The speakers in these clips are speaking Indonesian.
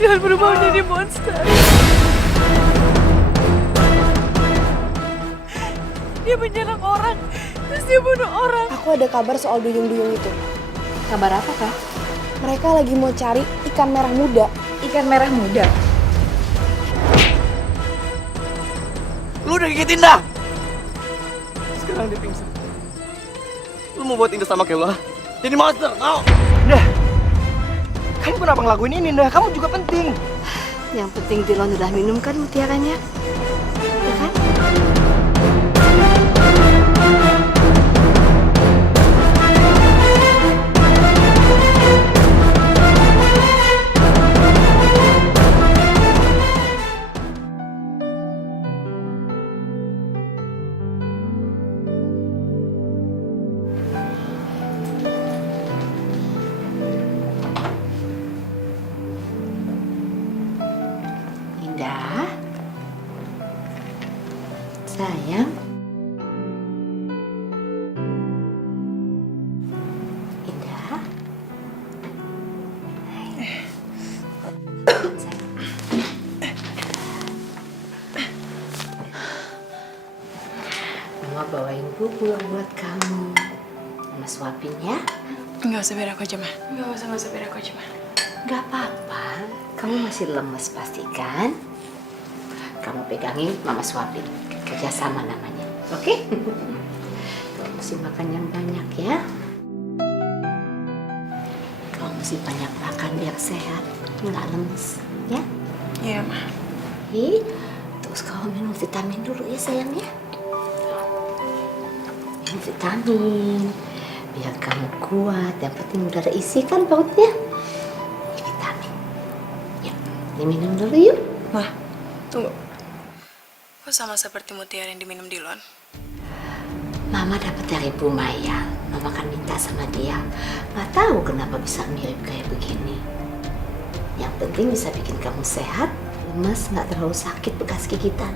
Jangan berubah menjadi monster. Dia menyerang orang, terus dia bunuh orang. Aku ada kabar soal duyung-duyung itu. Kabar apa, Kak? Mereka lagi mau cari ikan merah muda. Ikan merah muda. Lu udah gigitin dah. Sekarang dia pingsan. Lu mau buat Indah sama kayak lu, ha? Jadi monster, mau? Indah, kamu kenapa ngelakuin ini, Indah? Kamu juga penting. Yang penting Dilon udah minum kan mutiaranya. Ya kan? Indah, sayang, Indah, Mama bawain bubur buat kamu. Mama suapin ya. Nggak usah, biar aku aja, Ma. Nggak usah, biar aku aja, Ma. Gak apa-apa, kamu masih lemes pasti kan? Kamu pegangin, Mama suapin. Kerjasama namanya, oke? Kamu mesti makan yang banyak ya. Kamu mesti banyak makan biar sehat, nggak lemes, ya? Iya, Ma. Terus kamu minum vitamin dulu ya sayang ya. Minum vitamin, biar kamu kuat. Yang penting udah ada isi kan perutnya. Vitamin. Ya, diminum dulu yuk. Ma, tunggu. Kok sama seperti mutiara yang diminum Dilon? Mama dapat dari Bu Maya. Mama kan minta sama dia. Gak tahu kenapa bisa mirip kayak begini. Yang penting bisa bikin kamu sehat, lemes, nggak terlalu sakit bekas gigitan.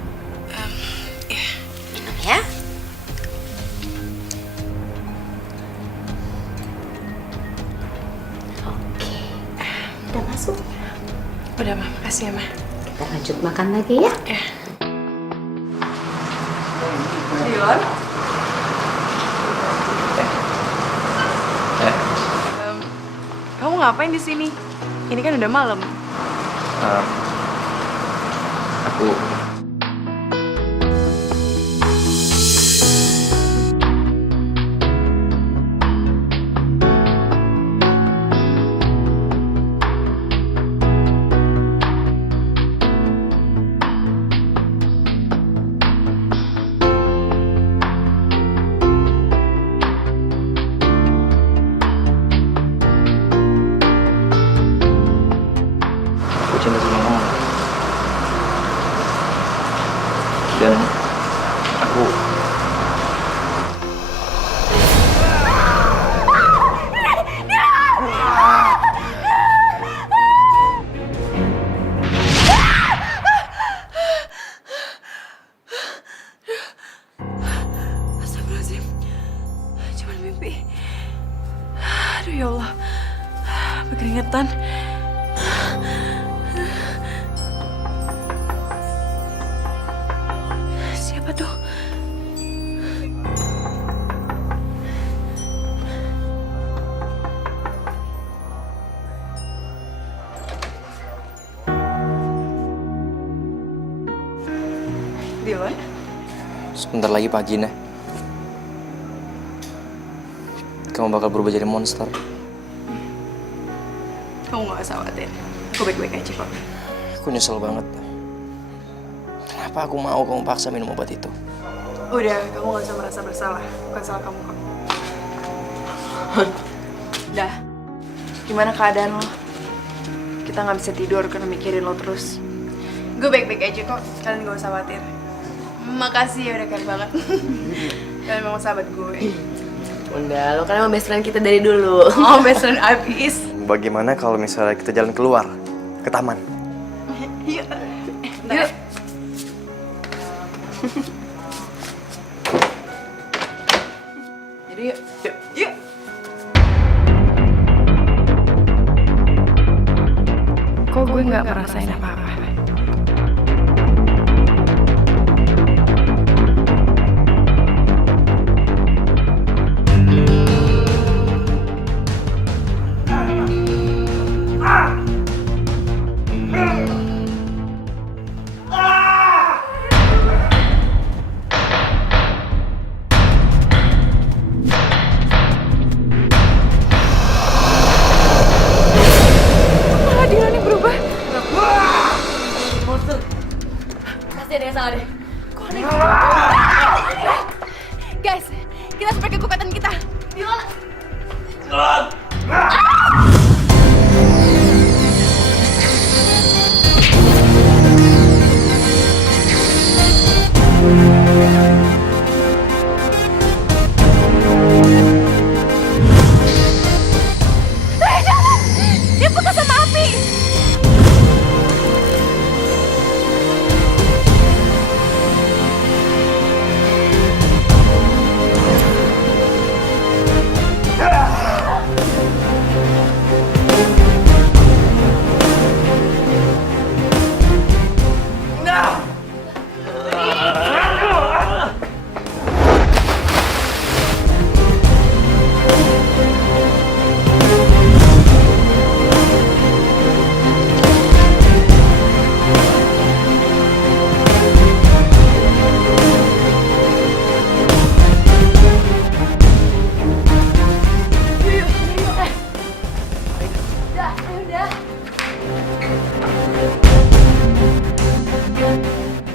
Iya. Minum ya. Oke. Udah masuk. Udah, Ma. Makasih ya, Ma. Kita lanjut makan lagi ya. Ya. Dilon? Kamu ngapain di sini? Ini kan udah malam. Aku cinta sama kamu. Dan aku Astagfirullahaladzim. Cuman mimpi. Aduh, ya Allah. Keringetan. Siapa tuh? Dilon? sebentar lagi pagi, Nah. Kamu bakal berubah jadi monster. Kamu gak usah khawatir. Aku baik-baik aja kok. Aku nyesel banget. Kenapa aku mau kamu paksa minum obat itu? Udah, kamu gak usah merasa bersalah. Bukan salah kamu kok. Dah. Gimana keadaan lo? Kita gak bisa tidur karena mikirin lo terus. Gue baik-baik aja kok. Kalian gak usah khawatir. Makasih ya udah keren banget. Kalian memang sahabat gue. Udah, lo kan emang best friend kita dari dulu. Oh, best friend abis. Bagaimana kalau misalnya kita jalan keluar ke taman? Yuk. Yuk. Jadi yuk. Yuk. Yuk. kok gue nggak merasain apa-apa. Malah Dylan yang berubah. Pasti ada yang salah deh. Guys, kita harus pakai kekuatan kita. Dia bekas sama api.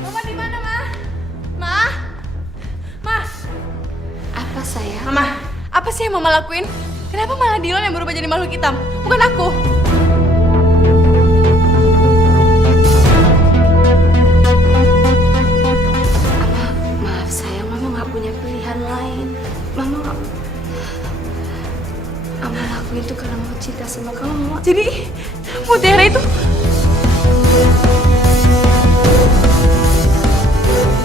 Mama di mana, Ma? Ma? Ma? Apa sayang? Mama, apa sih yang Mama lakuin? Kenapa malah Dylan yang berubah jadi makhluk hitam? Bukan aku. Maaf sayang, Mama nggak punya pilihan lain. Mama lakuin itu karena mau cinta sama kamu. Jadi, Mutiara itu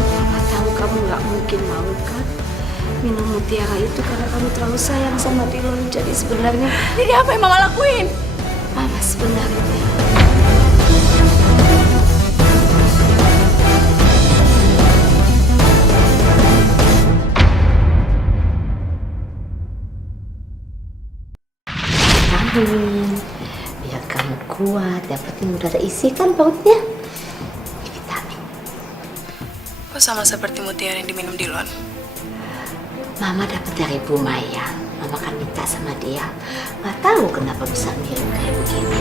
Mama tahu kamu nggak mungkin mau kan minum mutiara itu karena kamu terlalu sayang sama Dylan. Jadi sebenarnya jadi apa yang Mama lakuin? Mama sebenarnya vitamin biar kamu kuat, dapetin udara isi kan perutnya. Ini vitamin. Kok sama seperti Mutiara yang diminum Dylan? Mama dapat dari Bu Maya. Mama kan minta sama dia. Nggak tahu kenapa bisa mirip kayak begini.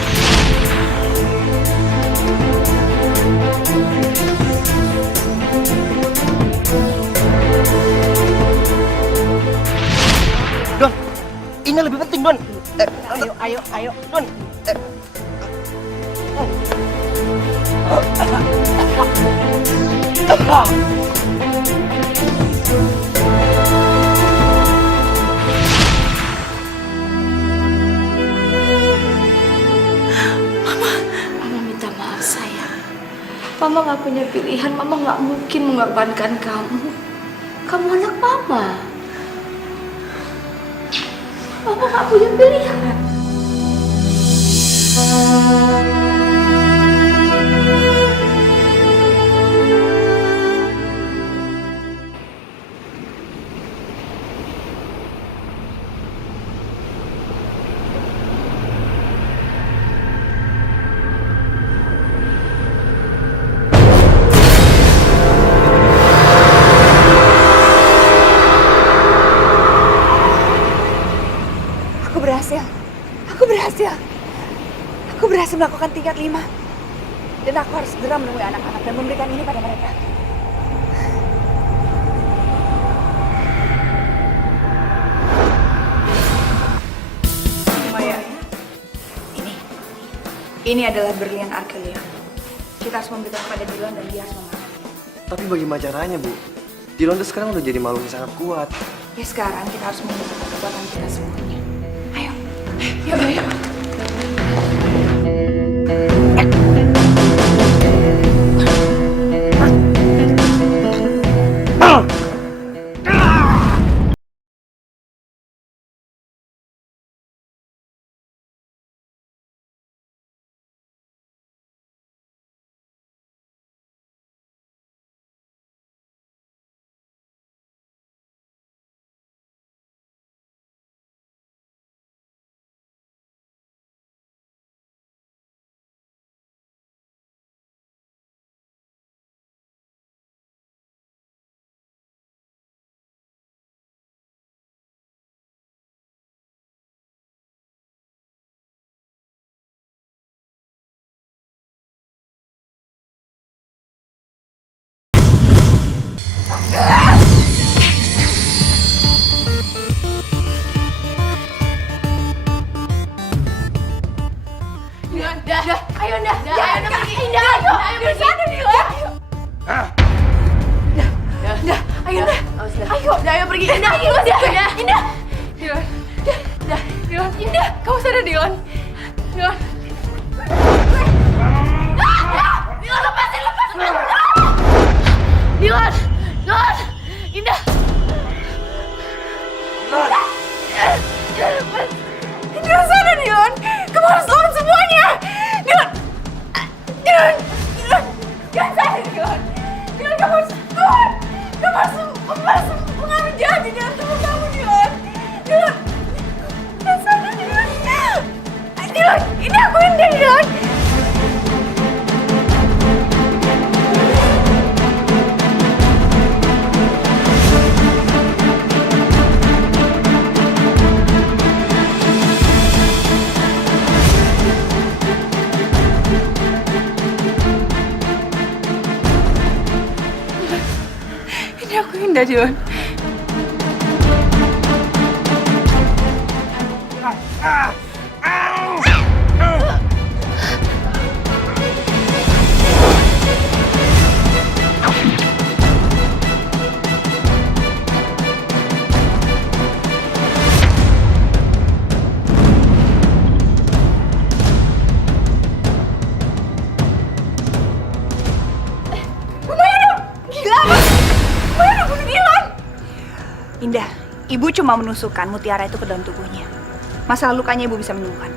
Don, ini lebih penting, Don. Ayo, Don. Mama minta maaf sayang. Mama nggak punya pilihan. Mama nggak mungkin mengorbankan kamu. Kamu anak Mama. Mama nggak punya pilihan. Aku berhasil melakukan tingkat 5. Dan aku harus segera menemui anak-anak dan memberikan ini pada mereka. Maya, ini adalah berlian Arkelia. Kita harus memberikan kepada Dylan dan dia harus mengalah. Tapi bagaimana caranya, Bu? Dylan tuh sekarang udah jadi makhluk yang sangat kuat. Ya sekarang kita harus memberikan kekuatan kita semuanya. Ayo, yuk, ayo. Di sana, Dilan. Indah, ayo, Indah. Ayo, ayo pergi. Indah, Indah. Dilan. Dilan. Indah, kamu sadar, Dilan. Dilan. Dilan, lepasin. Dilan. Indah. Dilan, sadar, Dilan. Kamu harus lawan semuanya. Dilan. Jangan sadar, Dilan. Dilan, kamu harus keluar. Kamu harus mengambil janji dengan tubuh kamu, Dilan. Dilan. Dilan, sadar, Dilan. Dilan, ini aku Indah, Dilan. Ini aku Indah, Dilan. Indah, ibu cuma menusukkan mutiara itu ke dalam tubuhnya. Masalah lukanya ibu bisa menyembuhkan.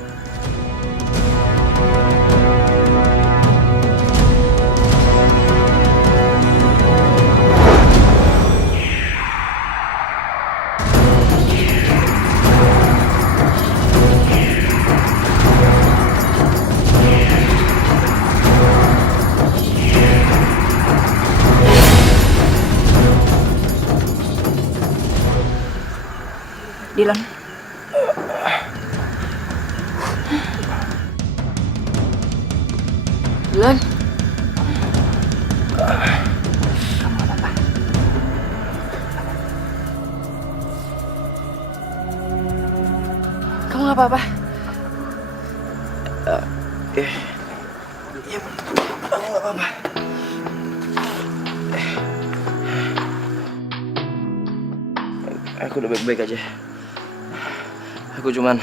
Dilan. Dilan. Kamu gak apa-apa. Kamu gak apa-apa? Iya, aku nggak apa-apa. Aku udah baik-baik aja. Aku cuman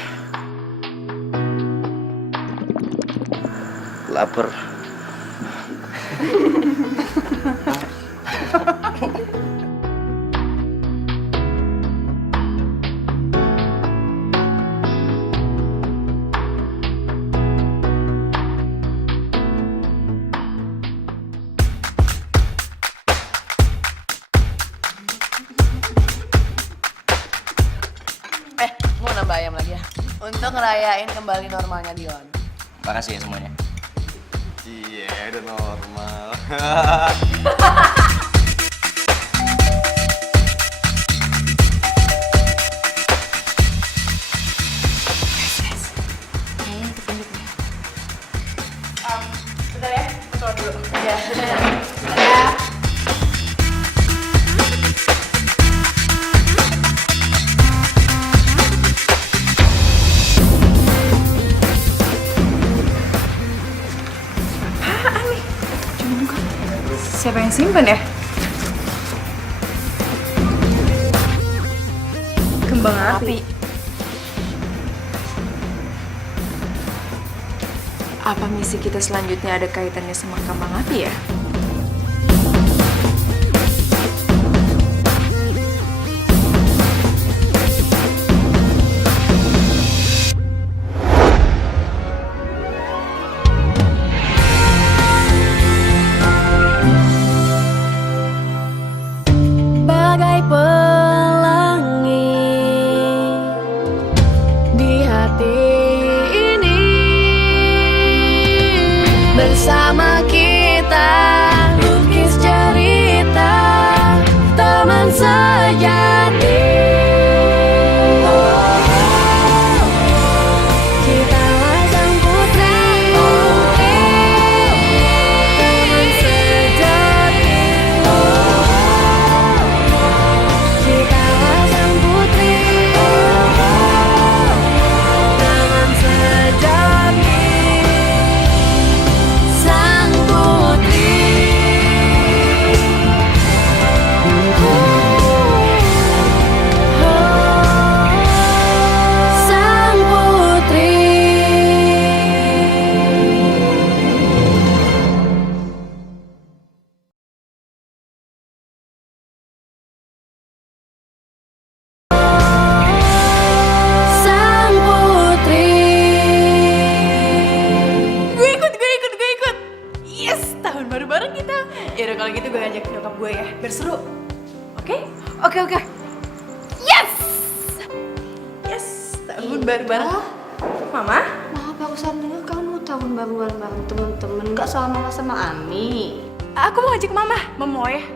lapar. Mau nambah ayam lagi ya? Untuk ngerayain kembali normalnya Dilan. Makasih ya semuanya. Iya, udah normal. Bentar ya, aku sholat dulu. Iya. Siapa yang simpen ya? Kembang api. Apa misi kita selanjutnya ada kaitannya sama kembang api ya? Bagai pelangi di hati ini, bersama kita lukis cerita teman sejati. Kitalah sang putri, teman sejati. Kitalah sang putri, teman sejati. Sang putri Yaudah kalau gitu gue ajak nyokap gue ya, biar seru. Oke? Oke. Yes! Yes! Tahun baru bareng. Mama? Mama barusan dengar kamu tahun baruan bareng temen-temen, nggak sama sama Ami. Aku mau ngajak mama mau ya?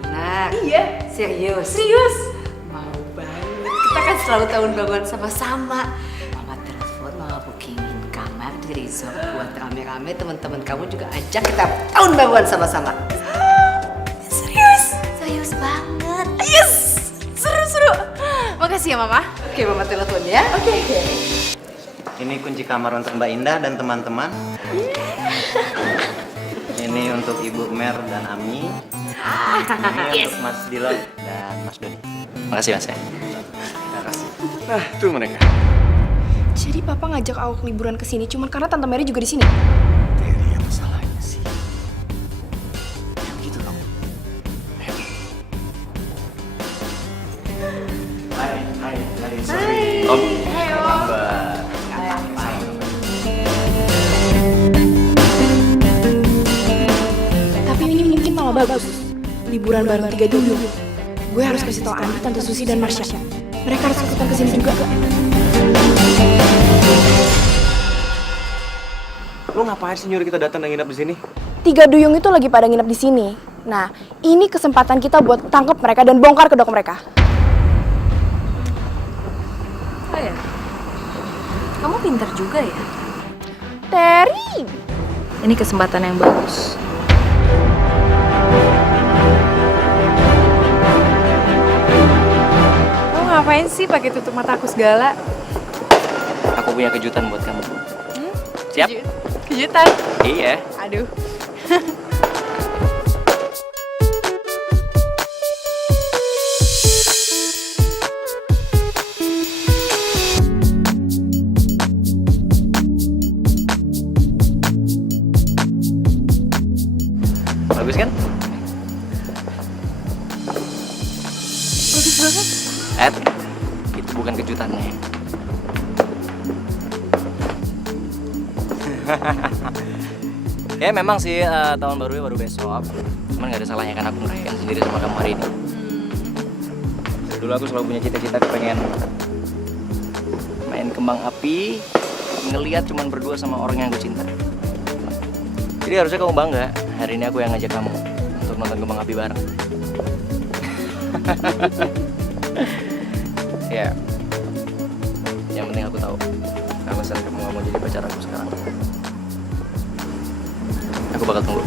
Benar. Iya. Serius. Serius? Mau banget. Kita kan selalu tahun baruan sama-sama. Mama telepon, mama bookingin kamar di resort buat rame-rame. Teman-teman kamu juga ajak kita tahun baruan sama-sama. Serius? Serius banget. Yes! Seru-seru. Makasih ya mama. Oke, mama telepon ya. Oke. Ini kunci kamar untuk Mbak Indah dan teman-teman. Ini untuk Ibu Mer dan Ami. Ini untuk Mas Dilon dan Mas Doni. Makasih Mas ya. Terima kasih. Nah, tuh mereka. Jadi papa ngajak aku liburan ke sini cuma karena tante Mary juga di sini. Terry, apa salahnya sih? Ya begitu dong. Hai, sorry. Om. Hai, Om. Tapi ini mungkin malah bagus. Liburan bareng 3 duyung. Gue harus kasih tau Andi, Tante Susi, dan Marsha. Mereka harus ikutan kesini juga. Lu ngapain sih nyuruh kita datang dan nginap di sini? 3 duyung itu lagi pada nginep di sini. Nah, ini kesempatan kita buat tangkap mereka dan bongkar kedok mereka. Oh ya? Kamu pintar juga ya? Terry! Ini kesempatan yang bagus. Lo ngapain sih pakai tutup mata aku segala? Aku punya kejutan buat kamu. Siap? Kejutan? Iya. Aduh. Bagus kan? Bagus banget. Ed, itu bukan kejutannya. Ya memang sih tahun barunya baru besok. Cuman gak ada salahnya kan aku ngerayain sendiri sama kamu hari ini. Dari dulu aku selalu punya cita-cita kepengen main kembang api, ngeliat cuman berdua sama orang yang aku cinta. Jadi harusnya kamu bangga, hari ini aku yang ngajak kamu untuk nonton kembang api bareng. Ya, yang penting aku tahu alasan kamu gak mau jadi pacar aku sekarang. Aku bakal tunggu.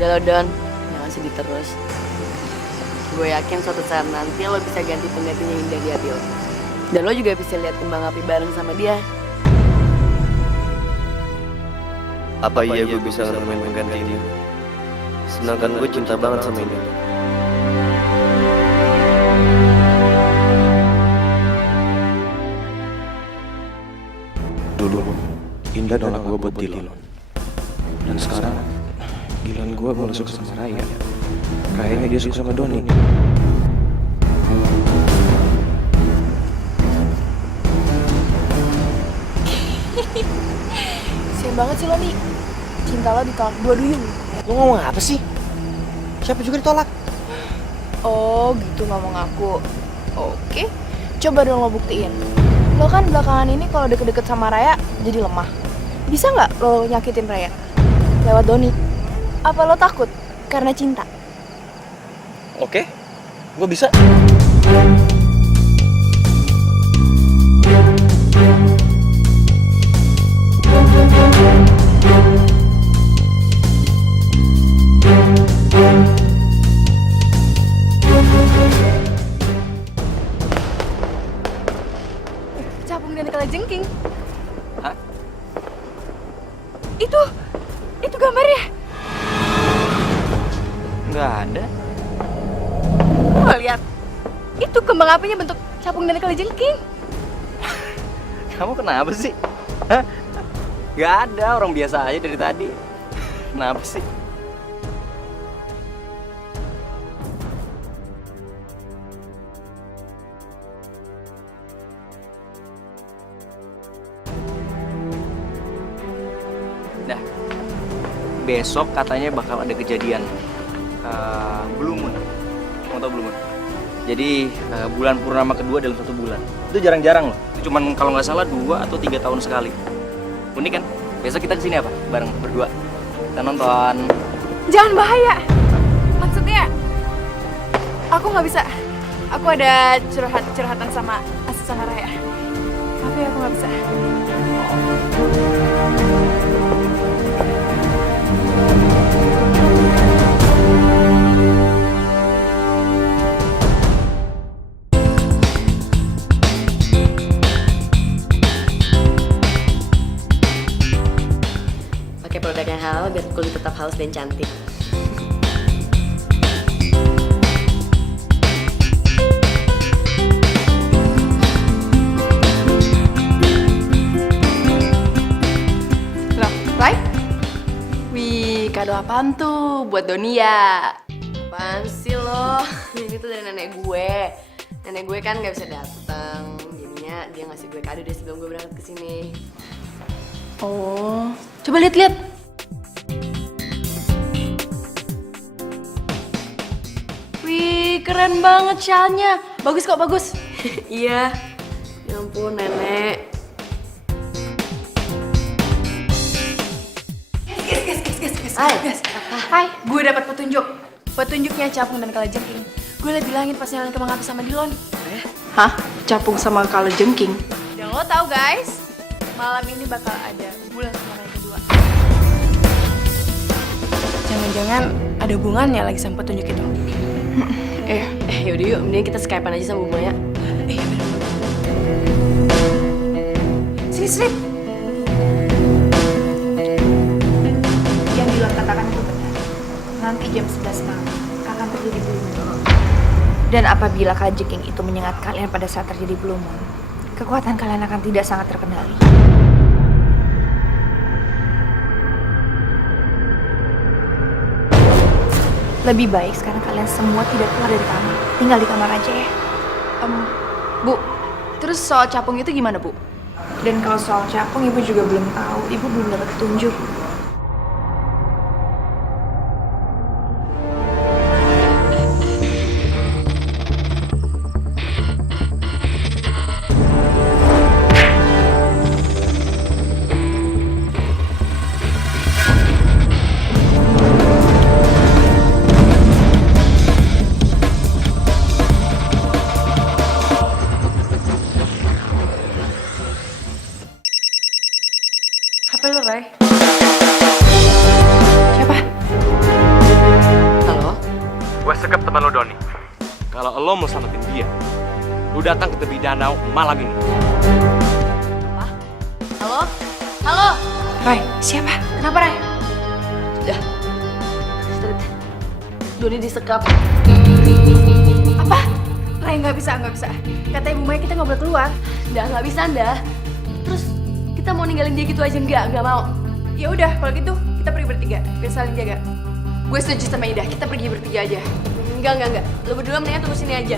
Udah lo Don, jangan sedih terus. Gue yakin suatu saat nanti lo bisa ganti penggantinya Indah di hati lo. Dan lo juga bisa lihat kembang api bareng sama dia. Apa iya gue bisa nemuin pengganti ini? Sedangkan gue cinta banget sama ini. Dulu, Indah nolak gue buat Dilon. Dan sekarang, Dilon gue mulai suka sama Raya. Kayaknya dia suka sama Doni. Sian banget sih lo nih. Cinta lo ditolak 2 duyung. Lo ngomong apa sih? Siapa juga ditolak? Oh gitu ngomong aku. Oke, coba dong lo buktiin. Lo kan belakangan ini kalau deket-deket sama Raya jadi lemah. Bisa nggak lo nyakitin Raya? Lewat Doni. Apa lo takut karena cinta? Oke, gue bisa. Capung dan kalajengking. Hah? Itu gambarnya. Nggak ada. Lo lihat. Itu kembang apinya bentuk capung dan kalajengking. Kamu kenapa sih? Hah? Nggak ada, orang biasa aja dari tadi. Kenapa sih? Nah, besok katanya bakal ada kejadian Blue Moon. Kamu tau Blue Moon? Jadi bulan purnama kedua dalam 1 bulan. Itu jarang-jarang loh. Itu cuman kalau nggak salah 2 atau 3 tahun sekali. Unik kan? Besok kita kesini apa? Bareng berdua. Kita nonton. Jangan bahaya. Maksudnya, aku nggak bisa. Aku ada curhatan sama asisten Raya. Tapi aku nggak bisa. Pakai produk yang halal biar kulit tetap halus dan cantik. Loh, Rai? Wih, kado apaan tuh buat Doni ya? Apaan sih lo? Ini tuh dari nenek gue. Nenek gue kan nggak bisa datang, jadinya dia ngasih gue kado deh sebelum gue berangkat ke sini. Oh, coba lihat-lihat. Wih, keren banget shawlnya. Bagus kok, bagus. Iya, ya ampun nenek. Hai, gue dapat petunjuk. Petunjuknya capung dan kalajengking. Gue liat di langit pas nyalain kembang api sama Dilon. Hah? Capung sama kalajengking? Dan lo tau guys, malam ini bakal ada bulan purnama yang kedua. Jangan-jangan ada hubungannya lagi sama petunjuk itu. Yaudah yuk, mending kita skypean aja sama Bu Maya. Iya bener. Sini, sini. Yang Dilon katakan itu benar. Nanti jam 11 malam akan terjadi blue moon. Dan apabila kalajengking itu menyengat kalian pada saat terjadi blue moon, kekuatan kalian akan tidak sangat terkendali. Lebih baik sekarang kalian semua tidak keluar dari kamar. Tinggal di kamar aja ya. Bu, terus soal capung itu gimana, Bu? Dan kalau soal capung, ibu juga belum tahu. Ibu belum dapat petunjuk. HP lo, Ray. Siapa? Halo? Gue sekep teman lo Doni. Kalau lo mau selamatin dia, lo datang ke tepi danau malam ini. Halo? Halo? Ray, siapa? Kenapa, Ray? Udah. Doni disekap. Apa? Ray, nggak bisa, nggak bisa. Kata Ibu Maya kita nggak boleh keluar. Dah nggak bisa dah. Terus kita mau ninggalin dia gitu aja nggak mau. Ya udah, kalau gitu kita pergi bertiga, biar saling jaga. Gue setuju sama Ida, kita pergi bertiga aja. Enggak. Lo berdua mendingan tunggu sini aja.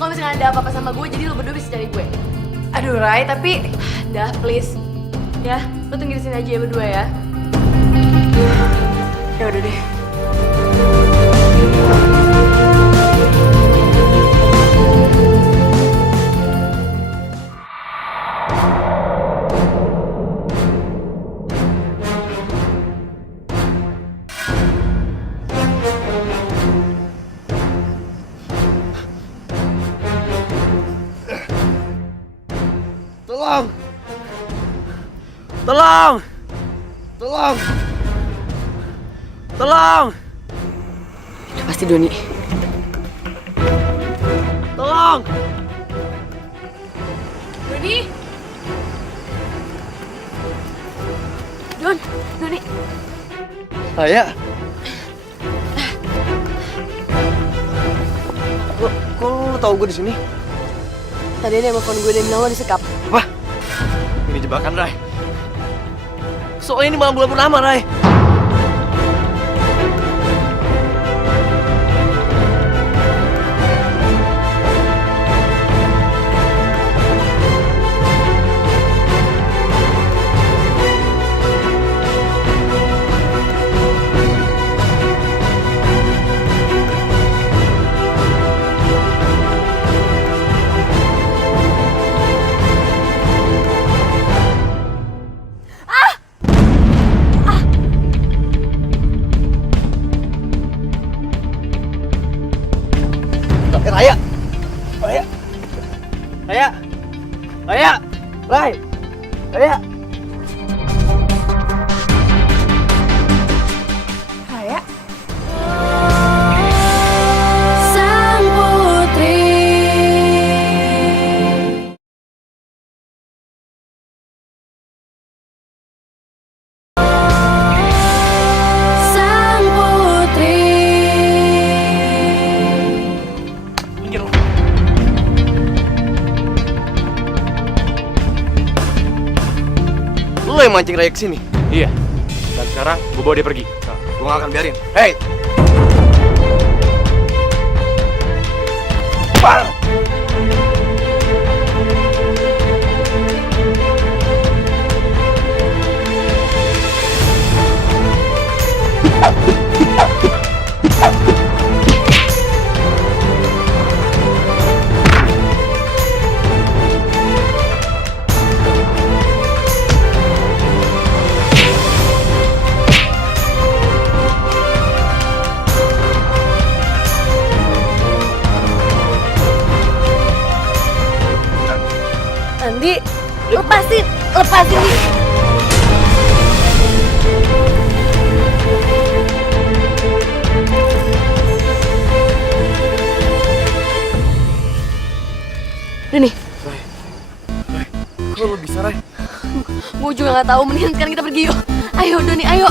Kalau misalkan ada apa-apa sama gue, jadi lo berdua bisa cari gue. Aduh, Ray, tapi Dah, please. Ya, lo tunggu di sini aja ya berdua ya. ya udah deh. Tolong! Tolong! Tolong! Tolong! Itu pasti Doni. Tolong! Doni! Doni! Raya? Kok lu tau gue di sini? Tadi ada yang nelfon gue dan bilang lo disekap. Apa? Ini jebakan, Ray. Soalnya ini malam bulan purnama, Ray. Raya! Raya! Raya! Raya! Ray! Raya! Raya? Sang putri. Sang putri. Minggir lu. Lu yang mancing Raya kesini? Iya. Dan sekarang gue bawa dia pergi. Gue gak akan biarin. Hei! Par! Andi, lepasin Di. Doni, Kok lu bisa, Ray? gue juga gak tahu. Mendingan sekarang kita pergi yuk. Ayo Doni, ayo.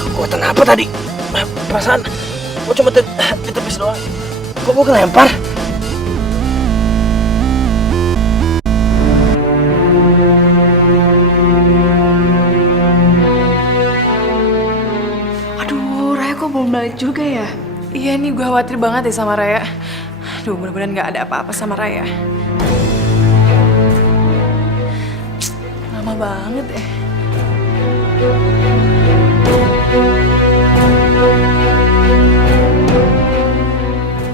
Kekuatan apa tadi? Perasaan gue cuma ditepis doang. Kok gue kelempar? Aduh, Raya kok belum balik juga ya? Iya nih, gue khawatir banget ya sama Raya. Aduh, mudah-mudahan gak ada apa-apa sama Raya. Lama banget ya.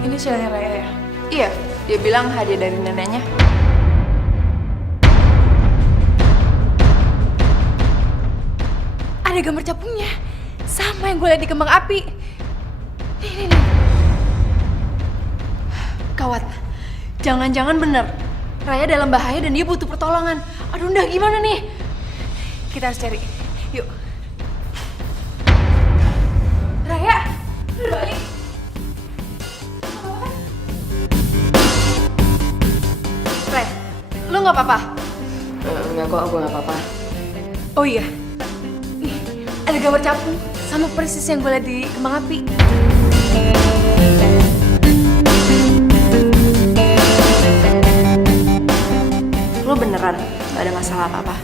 Ini shellnya Raya ya? Iya, dia bilang hadiah dari neneknya. Ada gambar capungnya, sama yang gue lihat di kembang api. Nih. Kawat, jangan-jangan bener. Raya dalam bahaya dan dia butuh pertolongan. Aduh, udah gimana nih? Kita harus cari. Yuk. Raya, lu udah balik? Raya, lu nggak apa-apa? Enggak kok, aku gak apa-apa. Oh iya, nih ada gambar capung sama persis yang gue lihat di kembang api. Lo beneran gak ada masalah apa-apa?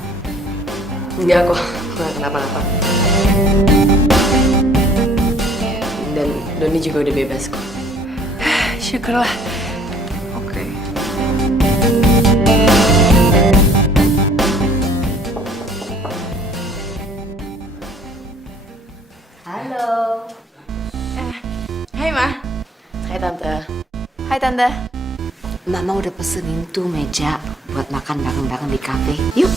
Enggak kok, aku gak kenapa-napa. Dan Doni juga udah bebas kok. Syukurlah. Oke. Halo. Hai Ma. Hai Tante. Hai Tante. Mama udah pesenin tuh meja buat makan bareng-bareng di kafe. Yuk.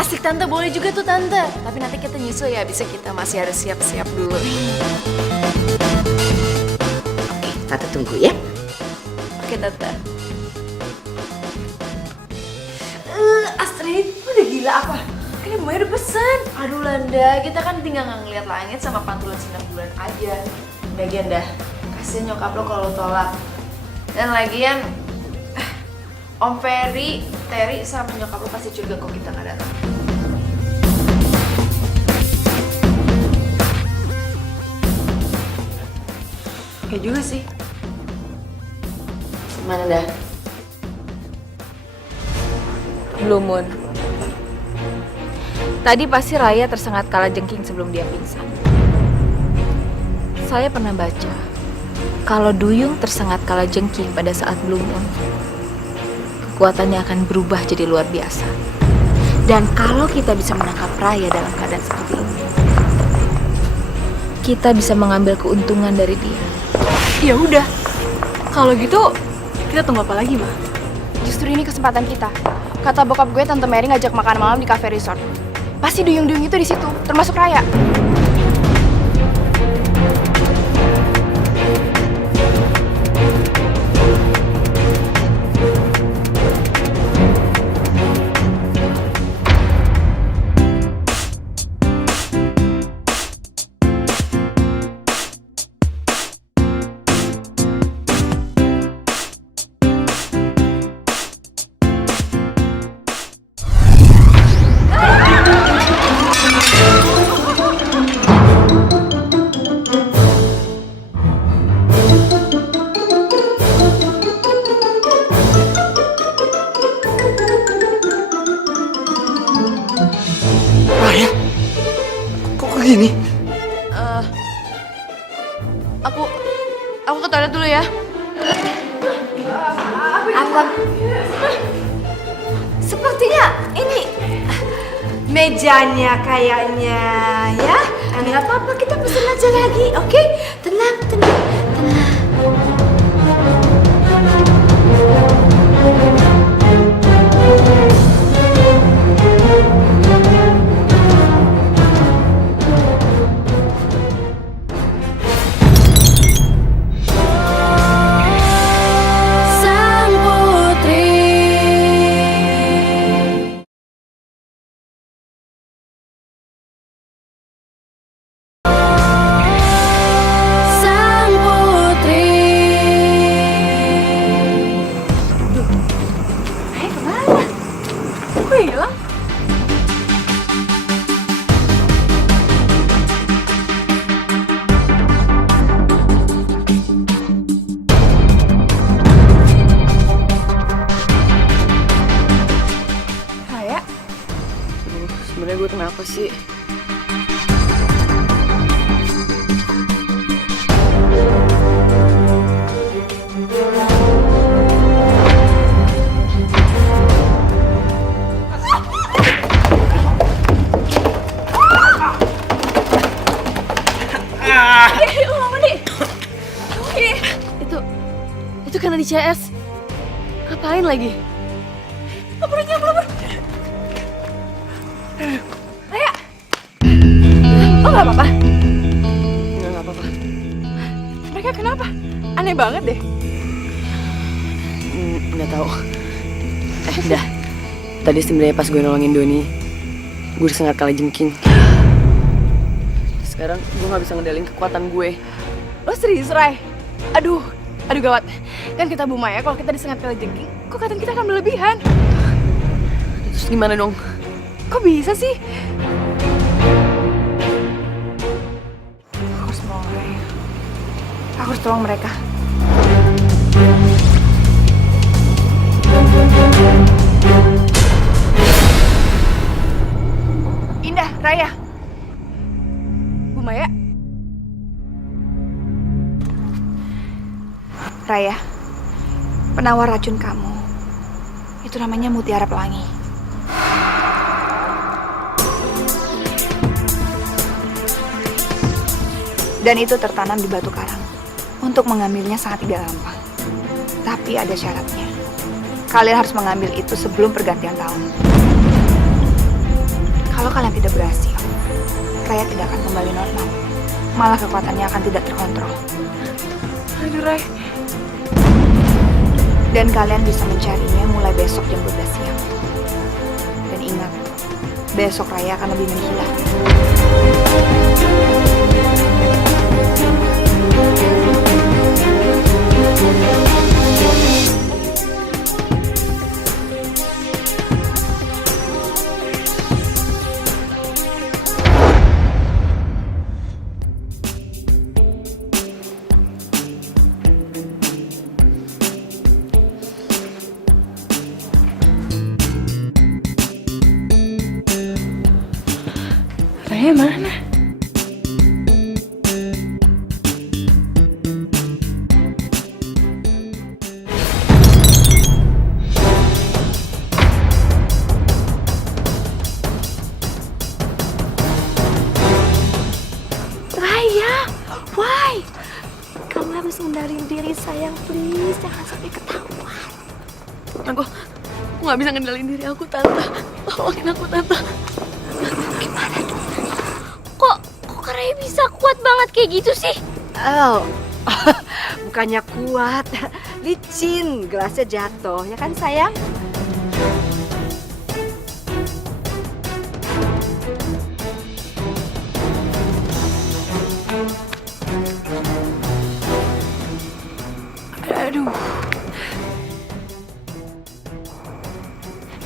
Asik tante, boleh juga tuh tante. Tapi nanti kita nyusul ya, bisa kita masih harus siap-siap dulu. Oke, Tante tunggu ya. Oke tante. Astrid, lu udah gila apa? Kan ibu udah pesen. Aduh Landa, kita kan tinggal ngeliat langit sama pantulan 9 bulan aja. Lagian dah, kasihan nyokap lo kalau lo tolak. Dan lagian, Om Ferry, Terry sama nyokap lo pasti curiga kok kita nggak datang. Ya juga sih. Mana dah? Blue Moon. Tadi pasti Raya tersengat kalajengking sebelum dia pingsan. Saya pernah baca kalau duyung tersengat kalajengking pada saat Blue Moon, kekuatannya akan berubah jadi luar biasa. Dan kalau kita bisa menangkap Raya dalam keadaan seperti ini, kita bisa mengambil keuntungan dari dia. Ya udah. Kalau gitu, kita tunggu apa lagi, Ma? Justru ini kesempatan kita. Kata bokap gue, Tante Mary ngajak makan malam di cafe resort. Pasti duyung-duyung itu di situ, termasuk Raya. Raya, kok kayak gini? Aku ke toilet dulu ya. Apa? Sepertinya ini mejanya kayaknya ya. Nggak apa-apa, kita pesen aja lagi, oke? Tenang, tenang, tenang. Sang Putri. Sang Putri. Kok hilang? Raya? Sebenarnya gue kenapa sih? Itu karena di CS. Ngapain lagi? Oh nggak apa-apa. Nggak apa-apa. Mereka kenapa? Aneh banget deh. Nggak tahu. Dah. Tadi sebenarnya pas gue nolongin Doni, gue disengat kalajengking. Sekarang gue nggak bisa ngendalin kekuatan gue. Lo serius, Ray? Aduh gawat. Kan kita Bu Maya, kalau kita disengat kalajengking, kekuatan kita akan berlebihan. Terus gimana dong? Kok bisa sih? Aku harus tolong Raya. Aku harus tolong mereka. Indah, Raya. Bu Maya. Raya, penawar racun kamu. Itu namanya Mutiara Pelangi. Dan itu tertanam di batu karang. Untuk mengambilnya sangat tidak gampang. Tapi ada syaratnya. Kalian harus mengambil itu sebelum pergantian tahun. Kalau kalian tidak berhasil, Raya tidak akan kembali normal. Malah kekuatannya akan tidak terkontrol. Aduh, Ray. Dan kalian bisa mencarinya mulai besok jam 12 siang. Dan ingat, besok Raya akan lebih menghilang. Raya mana? Raya, why? Kamu harus mengendalikan diri sayang, please. Jangan sampai ketahuan. Aku nggak bisa ngendalin diri aku, Tante. Tolongin aku, Tante. Gimana dong? Kok Raya bisa kuat banget kayak gitu sih? Oh, bukannya kuat. Licin, gelasnya jatuh. Ya kan, sayang? Aduh.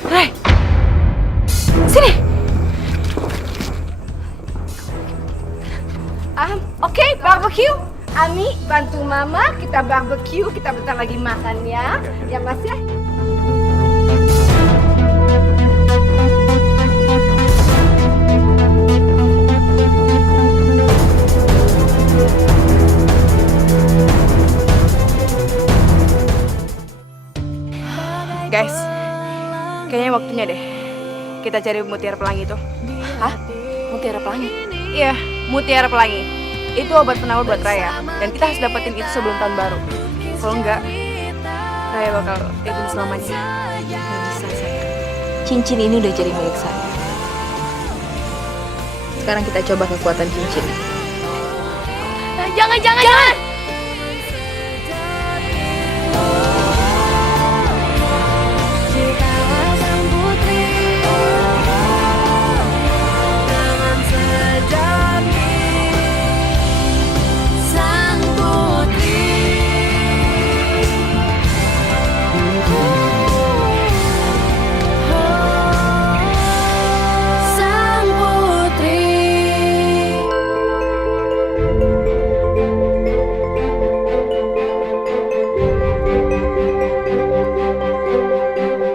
Ray. Sini. Oke, barbecue. Ami, bantu Mama. Kita barbecue. Kita bentar lagi makan ya. Ya, Mas ya. Guys, kayaknya waktunya deh kita cari mutiara pelangi itu. Hah? Mutiara pelangi? Iya, mutiara pelangi. Itu obat penawar buat Raya. Dan kita harus dapetin itu sebelum tahun baru. Kalau enggak, Raya bakal kayak gini selamanya. Gak bisa, sayang. Cincin ini udah jadi milik saya. Sekarang kita coba kekuatan cincin. Jangan!